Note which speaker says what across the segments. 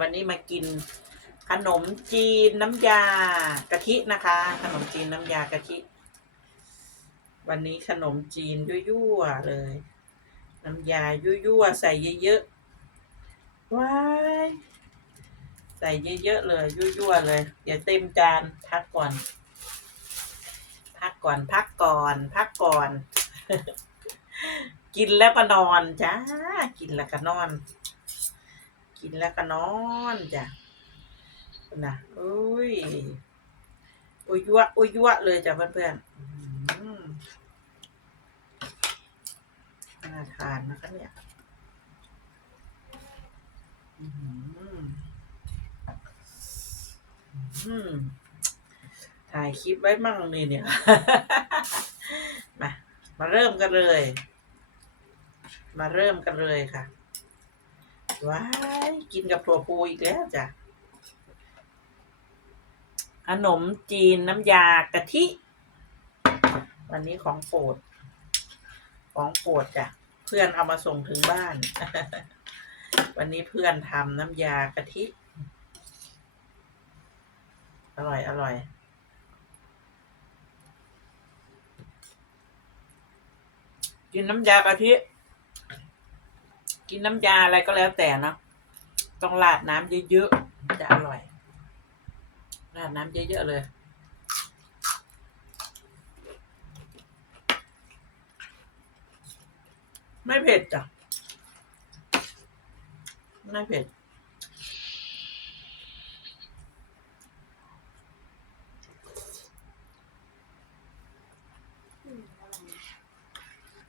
Speaker 1: วันนี้มากินขนมจีนน้ำยากะทินะคะ ขนมจีนน้ำยากะทิ วันนี้ขนมจีนยั่วๆเลย น้ำยายั่วๆใส่เยอะๆว้ายใส่เยอะๆเลยยั่วๆเลยเดี๋ยวเต็มจานพักก่อน พักก่อนพักก่อน พักก่อน กินแล้วก็นอนจ้า กินแล้วก็นอน กินแล้วก็นอนจ้ะนะอุ้ยอุยยั่วอุยยั่วเลยจ้ะเพื่อนๆอื้อหือน่าทานนะคะเนี่ยอื้อหืออื้อหือถ่ายคลิปไว้มั่งเลยเนี่ย มา มาเริ่มกันเลย มาเริ่มกันเลยค่ะ ว้ายกินกับถั่วพูอีกแล้วจ้ะขนมจีนน้ำยากะทิ วันนี้ของโปรด ของโปรดจ้ะ เพื่อนเอามาส่งถึงบ้าน วันนี้เพื่อนทำน้ำยากะทิ อร่อย อร่อยกินน้ำยากะทิ กินน้ำยาอะไรก็แล้วแต่เนาะต้องราดน้ำเยอะๆจะอร่อย ราดน้ำเยอะๆเลย ไม่เผ็ดจ้ะไม่เผ็ด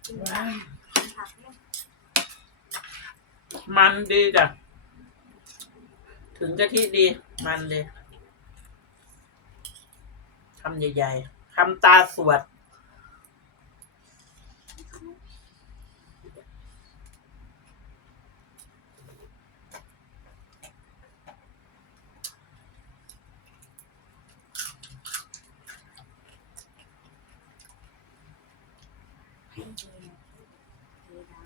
Speaker 2: กินผักกินผักเนี่ย
Speaker 1: มันดีจ้ะ ถึงกะทิดี มันเลยคำใหญ่ๆคำตาสวด
Speaker 2: ให้ดีนะดีนะ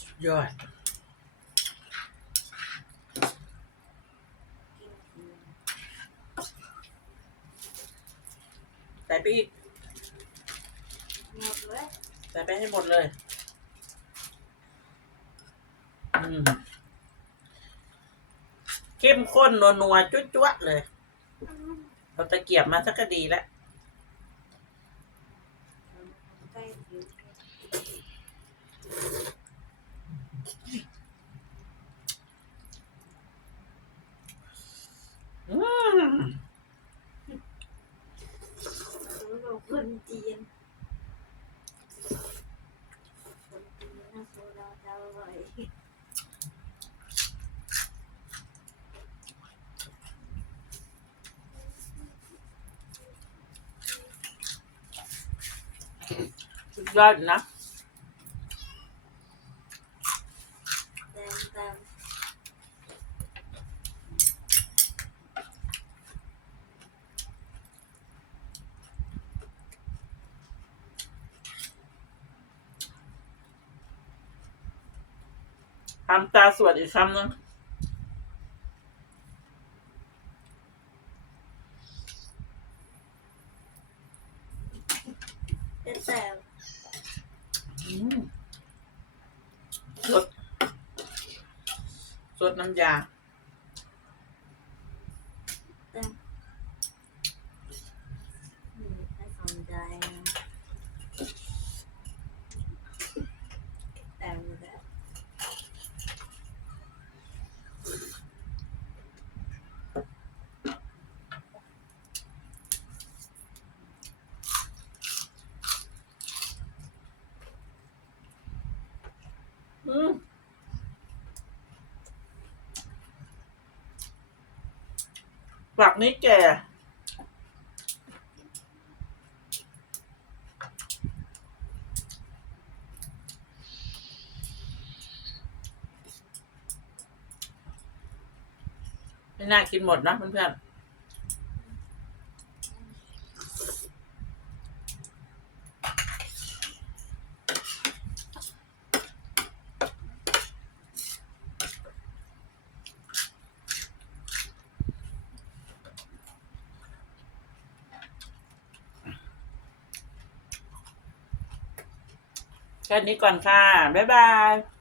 Speaker 1: สุด ยอด
Speaker 2: กิน
Speaker 1: ใส่ไปอีก
Speaker 2: หมดเลย
Speaker 1: ใส่ไปให้หมดเลย อืม เข้มข้นนัวๆจุ๊ดๆเลยเราตะเกียบมาสักก็ดีแล้ว
Speaker 2: ใกล้อยู่
Speaker 1: อืม
Speaker 2: รู้ว่าคนจีนคนจีนนะโซดาจะอร่อ ย
Speaker 1: สุดยอดนะ
Speaker 2: แตมแตม
Speaker 1: ทำตาสวดอีกคำนึง
Speaker 2: แต่แตม
Speaker 1: อืมสด สดน้ำยา
Speaker 2: แตมอืมให้สนใจนะแตมแบบ
Speaker 1: อืม ฝักนี้แก่ ไม่น่ากินหมดนะเพื่อนๆ แค่นี้ก่อนค่ะ บ๊ายบาย